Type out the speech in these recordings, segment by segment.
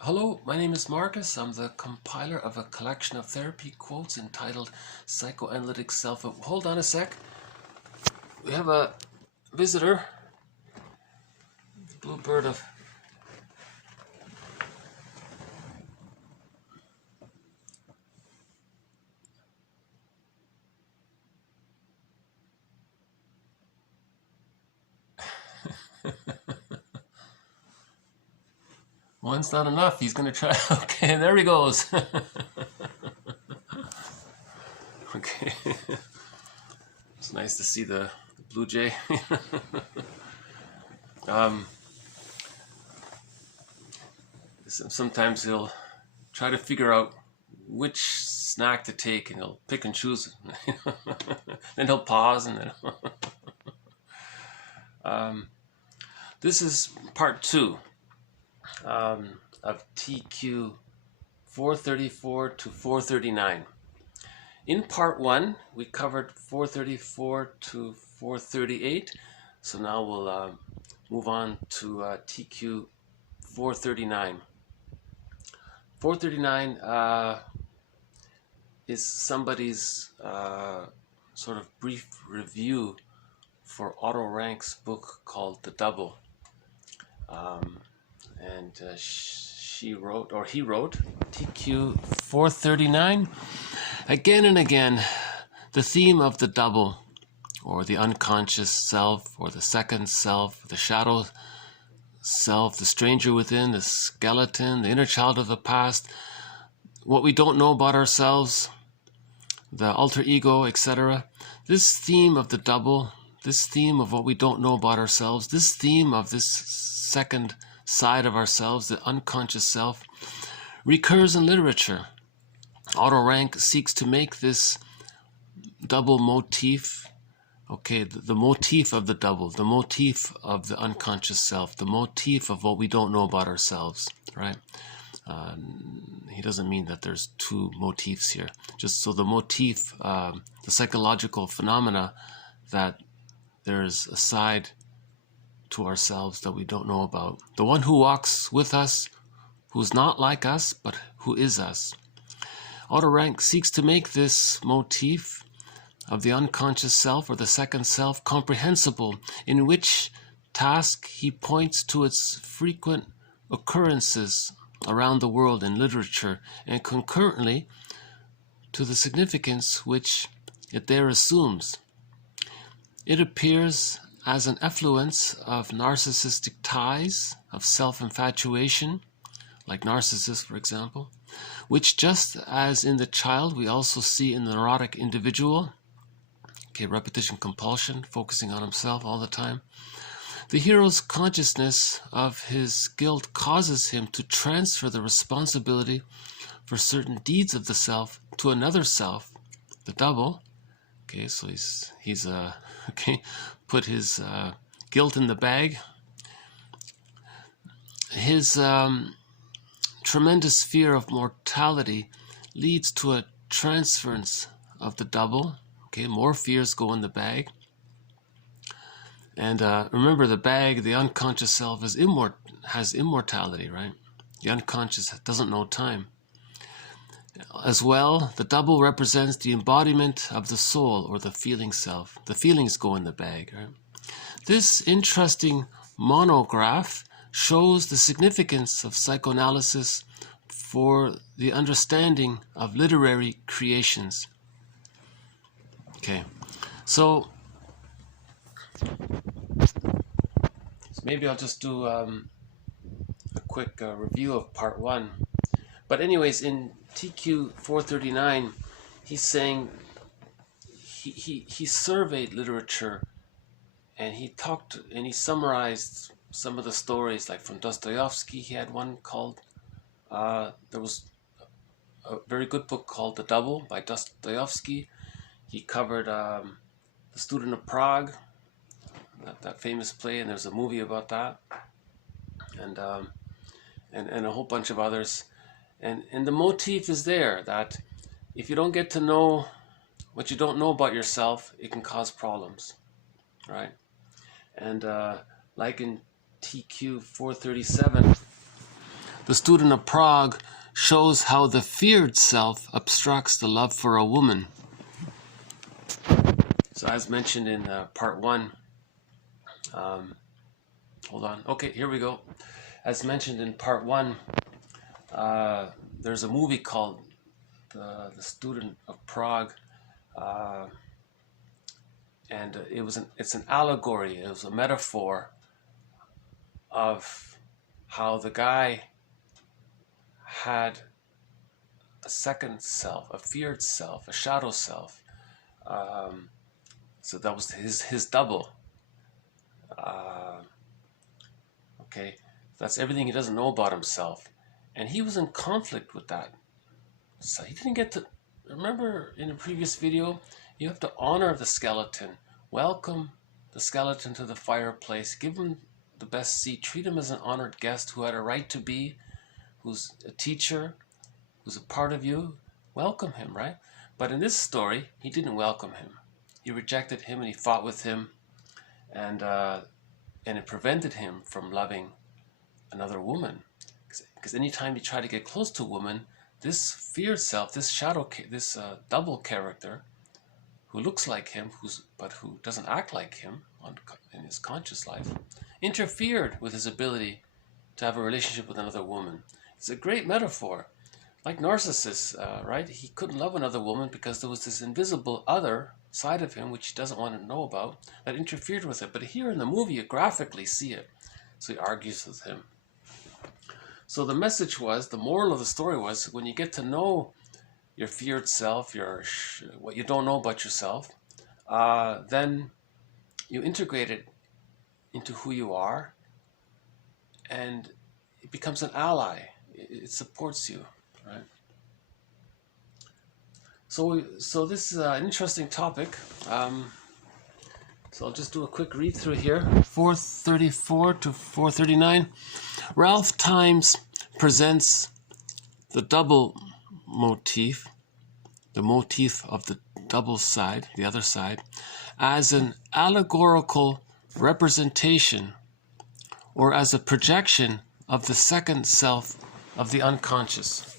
Hello, my name is Marcus. I'm the compiler of a collection of therapy quotes entitled Psychoanalytic Self. Hold on a sec. We have a visitor. Blue bird of... One's not enough. He's going to try. Okay, there he goes. Okay. It's nice to see the blue jay. Sometimes he'll try to figure out which snack to take, and he'll pick and choose. Then he'll pause, and then this is part 2 of TQ 434 to 439. In part 1, we covered 434 to 438. So now we'll move on to TQ 439. 439 is somebody's sort of brief review for Otto Rank's book called The Double. She wrote, or he wrote, TQ 439. Again and again, the theme of the double, or the unconscious self, or the second self, the shadow self, the stranger within, the skeleton, the inner child of the past, what we don't know about ourselves, the alter ego, etc. This theme of the double, this theme of what we don't know about ourselves, this theme of this second side of ourselves, the unconscious self, recurs in literature. Otto Rank seeks to make this double motif, okay, the motif of the double, the motif of the unconscious self, the motif of what we don't know about ourselves, right? He doesn't mean that there's two motifs here. Just so the motif, the psychological phenomena that there's a side to ourselves that we don't know about. The one who walks with us, who's not like us, but who is us. Otto Rank seeks to make this motif of the unconscious self or the second self comprehensible, in which task he points to its frequent occurrences around the world in literature, and concurrently to the significance which it there assumes. It appears as an effluence of narcissistic ties, of self-infatuation, like Narcissus, for example, which, just as in the child, we also see in the neurotic individual. Okay, repetition compulsion, focusing on himself all the time. The hero's consciousness of his guilt causes him to transfer the responsibility for certain deeds of the self to another self, the double. Okay, so he's put his guilt in the bag. His tremendous fear of mortality leads to a transference of the double. Okay, more fears go in the bag. And remember, the bag, the unconscious self, has immortality, right? The unconscious doesn't know time. As well, the double represents the embodiment of the soul, or the feeling self. The feelings go in the bag, right? This interesting monograph shows the significance of psychoanalysis for the understanding of literary creations. Okay, so maybe I'll just do a quick review of part 1. But anyways, in TQ 439, he's saying he surveyed literature, and he talked and he summarized some of the stories, like from Dostoevsky. He had one called, there was a very good book called The Double by Dostoevsky. He covered The Student of Prague, that famous play, and there's a movie about that, and a whole bunch of others. And the motif is there, that if you don't get to know what you don't know about yourself, it can cause problems, right? And like in TQ 437, The Student of Prague shows how the feared self obstructs the love for a woman. So as mentioned in part 1, hold on. Okay, here we go. As mentioned in part 1, there's a movie called The Student of Prague, and it's an allegory. It was a metaphor of how the guy had a second self, a feared self, a shadow self. So that was his double. Okay, that's everything he doesn't know about himself, and he was in conflict with that. So he didn't get to. Remember in a previous video, you have to honor the skeleton, welcome the skeleton to the fireplace, give him the best seat, treat him as an honored guest who had a right to be, who's a teacher, who's a part of you. Welcome him, right? But in this story, he didn't welcome him. He rejected him and he fought with him, and it prevented him from loving another woman. Because anytime you try to get close to a woman, this feared self, this shadow, this double character, who looks like him, but who doesn't act like him in his conscious life, interfered with his ability to have a relationship with another woman. It's a great metaphor. Like Narcissus, right? He couldn't love another woman because there was this invisible other side of him which he doesn't want to know about that interfered with it. But here in the movie, you graphically see it. So he argues with him. So the message was, the moral of the story was, when you get to know your feared self, what you don't know about yourself, then you integrate it into who you are, and it becomes an ally. It supports you, right? So this is an interesting topic. So I'll just do a quick read through here. 434 to 439. Ralph Tymms presents the double motif, the motif of the double side, the other side, as an allegorical representation or as a projection of the second self of the unconscious.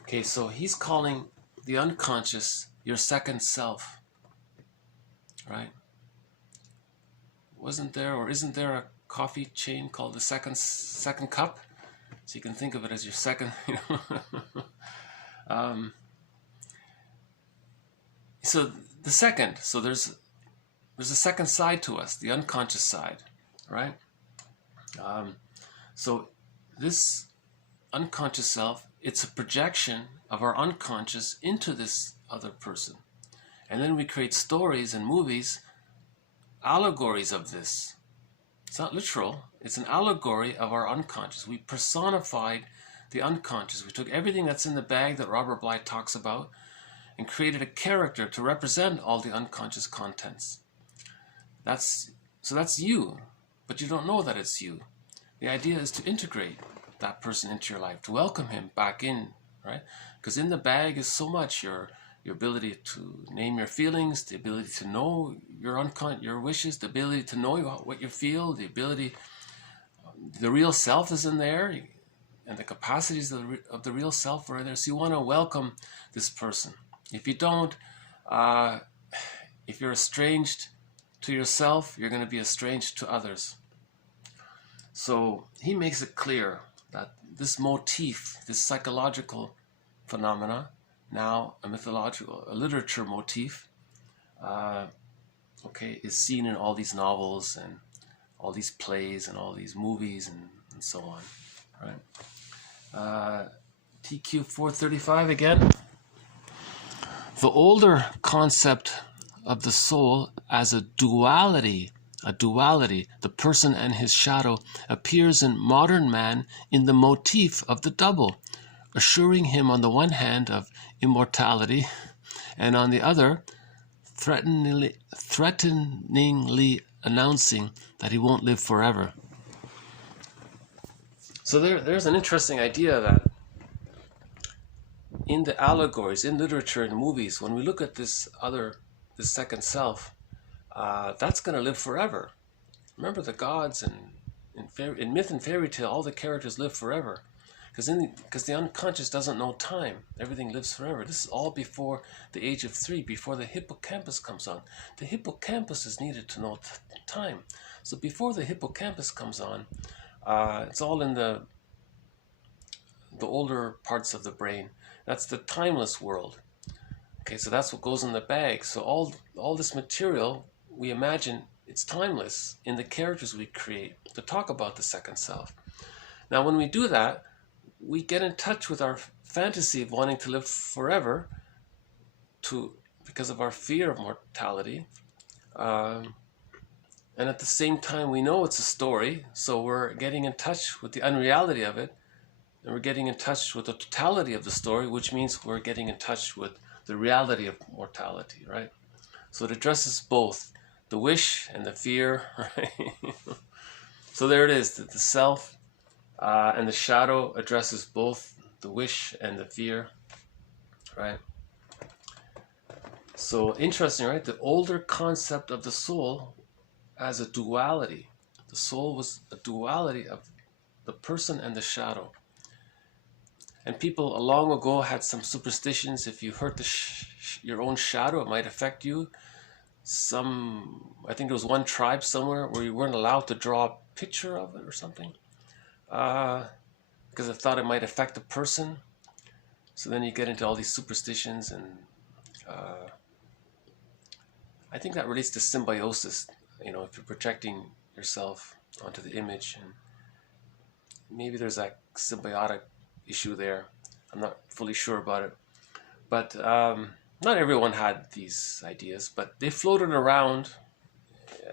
Okay, so he's calling the unconscious your second self, right? Wasn't there or isn't there a coffee chain called the second cup? So you can think of it as your second, you know. So the second, so there's a second side to us, the unconscious side, right? So this unconscious self, it's a projection of our unconscious into this other person. And then we create stories and movies, allegories of this. It's not literal, it's an allegory of our unconscious. We personified the unconscious. We took everything that's in the bag that Robert Bly talks about and created a character to represent all the unconscious contents. That's you, but you don't know that it's you. The idea is to integrate that person into your life, to welcome him back in, right? Because in the bag is so much, your ability to name your feelings, the ability to know your wishes, the ability to know what you feel, the ability, the real self is in there, and the capacities of the real self are in there. So you want to welcome this person. If you don't, if you're estranged to yourself, you're going to be estranged to others. So he makes it clear that this motif, this psychological phenomena, now a literature motif, is seen in all these novels and all these plays and all these movies and so on, right? TQ 435 again. The older concept of the soul as a duality, the person and his shadow, appears in modern man in the motif of the double, assuring him on the one hand of immortality, and on the other, threateningly announcing that he won't live forever. So there's an interesting idea that in the allegories, in literature and movies, when we look at this second self, that's going to live forever. Remember the gods and in myth and fairy tale, all the characters live forever, because the unconscious doesn't know time. Everything lives forever. This is all before the age of 3, before the hippocampus comes on. The hippocampus is needed to know time. So before the hippocampus comes on, it's all in the older parts of the brain. That's the timeless world. Okay, so that's what goes in the bag. So all this material, we imagine it's timeless in the characters we create to talk about the second self. Now, when we do that, we get in touch with our fantasy of wanting to live forever because of our fear of mortality. And at the same time, we know it's a story, so we're getting in touch with the unreality of it, and we're getting in touch with the totality of the story, which means we're getting in touch with the reality of mortality, right? So it addresses both the wish and the fear, right? So there it is, the self and the shadow addresses both the wish and the fear, right? So interesting, right? The older concept of the soul as a duality. The soul was a duality of the person and the shadow. And people long ago had some superstitions. If you hurt your own shadow, it might affect you. I think there was one tribe somewhere where you weren't allowed to draw a picture of it or something, because they thought it might affect the person. So then you get into all these superstitions, and I think that relates to symbiosis. You know, if you're projecting yourself onto the image, and maybe there's that symbiotic issue there. I'm not fully sure about it, but not everyone had these ideas, but they floated around,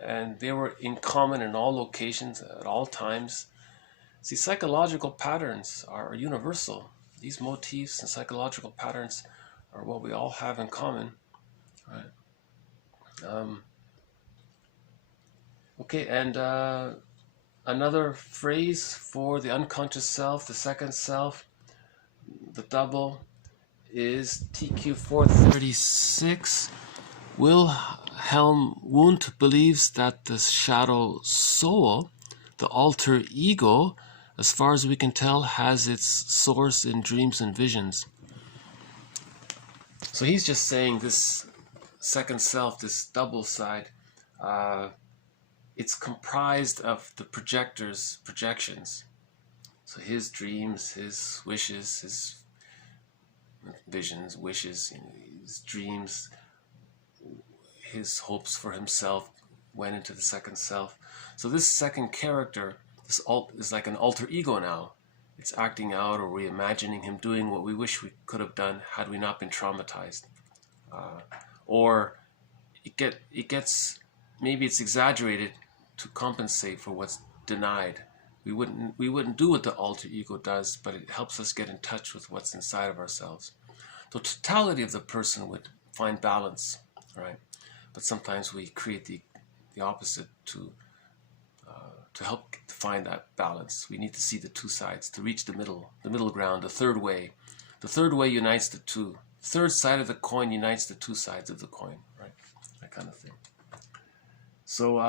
and they were in common in all locations at all times. See, psychological patterns are universal. These motifs and psychological patterns are what we all have in common, right? Okay, and another phrase for the unconscious self, the second self, the double, is TQ 436. Wilhelm Wundt believes that the shadow soul, the alter ego, as far as we can tell, has its source in dreams and visions. So he's just saying this second self, this double side, it's comprised of the projector's projections. So his dreams, his wishes, his visions, wishes, his dreams, his hopes for himself went into the second self. So this second character is like an alter ego now. It's acting out or reimagining him doing what we wish we could have done had we not been traumatized. Or maybe it's exaggerated to compensate for what's denied. We wouldn't do what the alter ego does, but it helps us get in touch with what's inside of ourselves. The totality of the person would find balance, right? But sometimes we create the opposite to help find that balance. We need to see the two sides to reach the middle ground, the third way. The third way unites the two. The third side of the coin unites the two sides of the coin, right? That kind of thing. So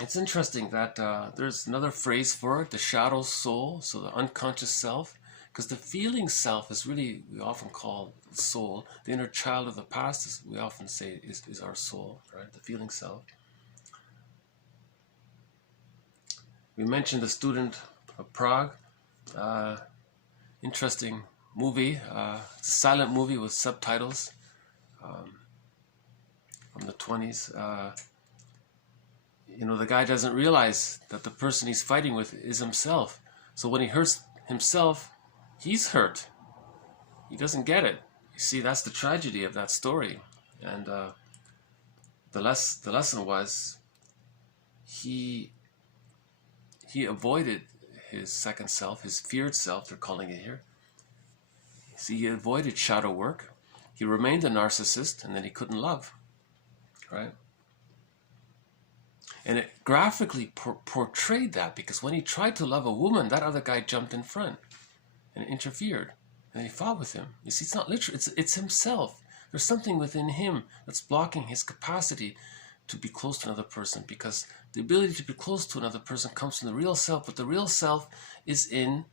it's interesting that there's another phrase for it, the shadow soul, so the unconscious self, because the feeling self is really, we often call the soul. The inner child of the past, we often say, is our soul, right? The feeling self. We mentioned the Student of Prague. Interesting movie. It's a silent movie with subtitles from the 20s. The guy doesn't realize that the person he's fighting with is himself. So when he hurts himself, he's hurt. He doesn't get it. You see, that's the tragedy of that story. And the lesson was he avoided his second self, his feared self, they're calling it here. See, he avoided shadow work. He remained a narcissist, and then he couldn't love, right? And it graphically portrayed that, because when he tried to love a woman, that other guy jumped in front and interfered, and he fought with him. You see, it's not literal, it's himself. There's something within him that's blocking his capacity to be close to another person, because the ability to be close to another person comes from the real self, but the real self is in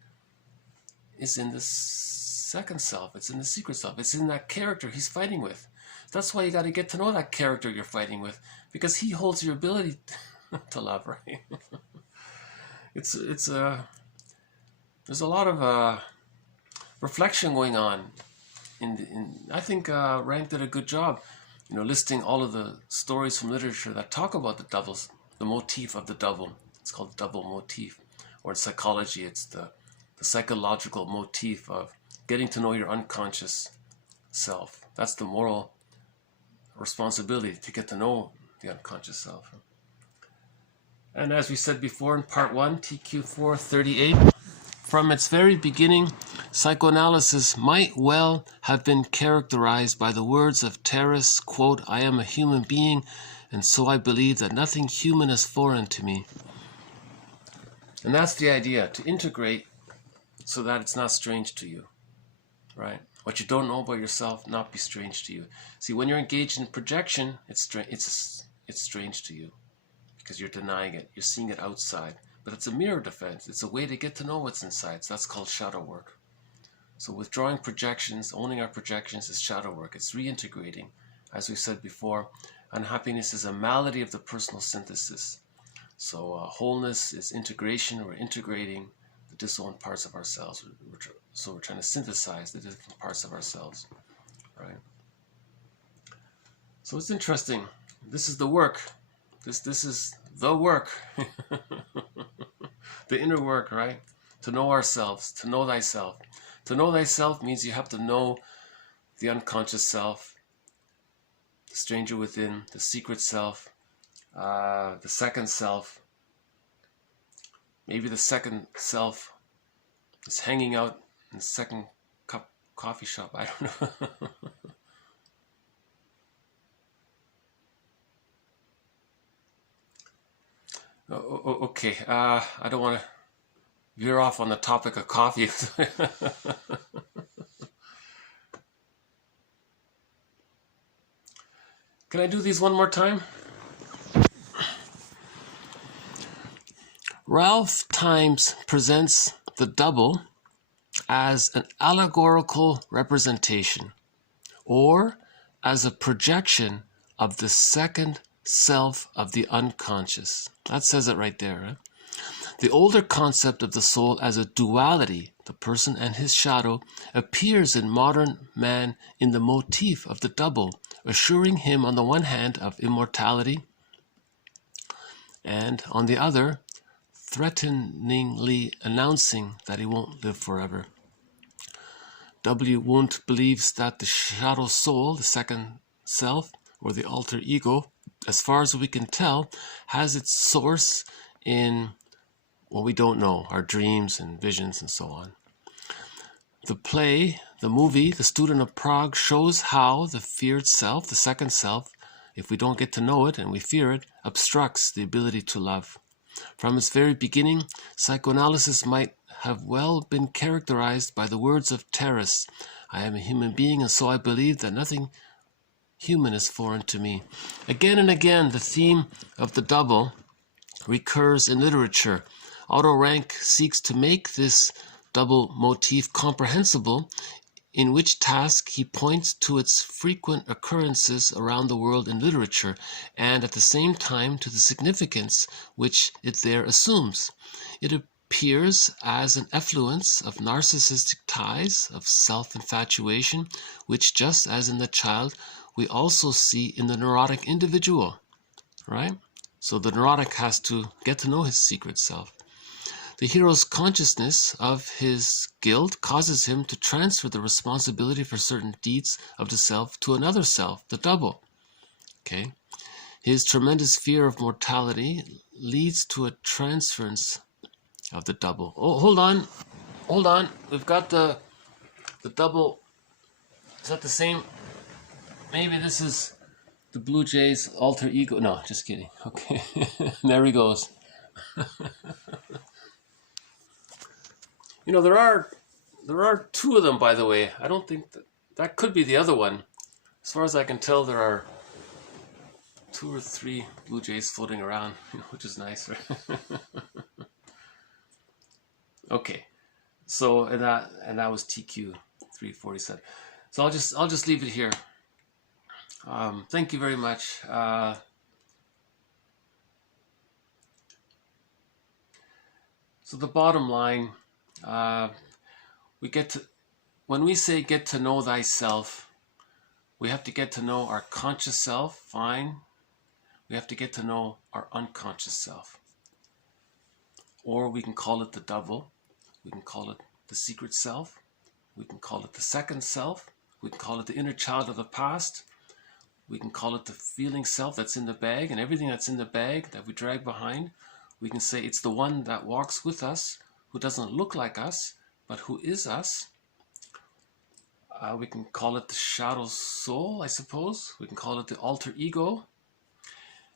the second self. It's in the secret self. It's in that character he's fighting with. That's why you got to get to know that character you're fighting with, because he holds your ability to love, right? There's a lot of reflection going on. I think Rank did a good job, listing all of the stories from literature that talk about the motif of the double. It's called the double motif, or in psychology, it's the psychological motif of getting to know your unconscious self. That's the moral responsibility, to get to know the unconscious self. And as we said before in part 1, TQ 438, from its very beginning, psychoanalysis might well have been characterized by the words of Terrace, quote, "I am a human being, and so I believe that nothing human is foreign to me." And that's the idea, to integrate so that it's not strange to you, right? What you don't know about yourself, not be strange to you. See, when you're engaged in projection, it's strange to you, because you're denying it. You're seeing it outside. But it's a mirror defense. It's a way to get to know what's inside. So that's called shadow work. So withdrawing projections, owning our projections, is shadow work. It's reintegrating. As we said before, unhappiness is a malady of the personal synthesis. So wholeness is integration. We're integrating the disowned parts of ourselves. So we're trying to synthesize the different parts of ourselves, right? So it's interesting. This is the work. This is the work. The inner work, right? To know ourselves, to know thyself. To know thyself means you have to know the unconscious self, the stranger within, the secret self, the second self. Maybe the second self is hanging out in the second cup coffee shop. I don't know. Okay, I don't want to veer off on the topic of coffee. Can I do these one more time? Ralph Tymms presents the double as an allegorical representation, or as a projection of the second self of the unconscious. That says it right there. Right? The older concept of the soul as a duality, the person and his shadow, appears in modern man in the motif of the double, assuring him on the one hand of immortality, and on the other, threateningly announcing that he won't live forever. W. Wundt believes that the shadow soul, the second self, or the alter ego, as far as we can tell, has its source in what we don't know, our dreams and visions and so on. The play, the movie, The Student of Prague, shows how the feared self, the second self, if we don't get to know it and we fear it, obstructs the ability to love. From its very beginning, psychoanalysis might have well been characterized by the words of Terrace, "I am a human being, and so I believe that nothing human is foreign to me." Again and again, the theme of the double recurs in literature. Otto Rank seeks to make this double motif comprehensible, in which task he points to its frequent occurrences around the world in literature, and at the same time to the significance which it there assumes. It appears as an effluence of narcissistic ties, of self-infatuation, which, just as in the child, we also see in the neurotic individual, right? So the neurotic has to get to know his secret self. The hero's consciousness of his guilt causes him to transfer the responsibility for certain deeds of the self to another self, the double. Okay? His tremendous fear of mortality leads to a transference of the double. Oh, hold on. We've got the double. Is that the same? Maybe this is the Blue Jays' alter ego. No, just kidding. Okay, there he goes. There are two of them, by the way. I don't think that could be the other one. As far as I can tell, there are 2 or 3 blue jays floating around, which is nice, right? Okay, so and that was TQ 347. So I'll just leave it here. Thank you very much. So the bottom line, when we say get to know thyself, we have to get to know our conscious self, fine. We have to get to know our unconscious self. Or we can call it the double. We can call it the secret self. We can call it the second self. We can call it the inner child of the past. We can call it the feeling self that's in the bag, and everything that's in the bag that we drag behind. We can say it's the one that walks with us, who doesn't look like us, but who is us. We can call it the shadow soul, I suppose. We can call it the alter ego.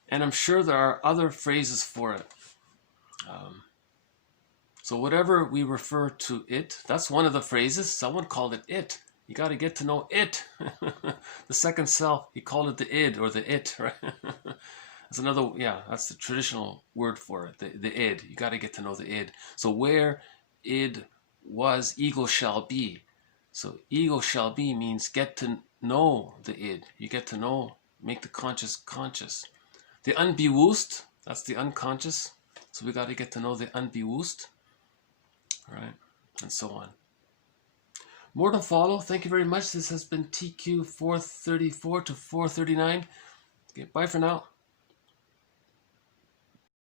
And I'm sure there are other phrases for it. So whatever we refer to it, that's one of the phrases. Someone called it it. You got to get to know it. The second self, he called it the id or the it, right? That's another, yeah, that's the traditional word for it, the id. You got to get to know the id. So where id was, ego shall be. So ego shall be means get to know the id. You get to know, make the conscious conscious. The unbewusst, that's the unconscious. So we got to get to know the unbewusst, right? And so on. More to follow. Thank you very much. This has been TQ 434 to 439. Okay, bye for now.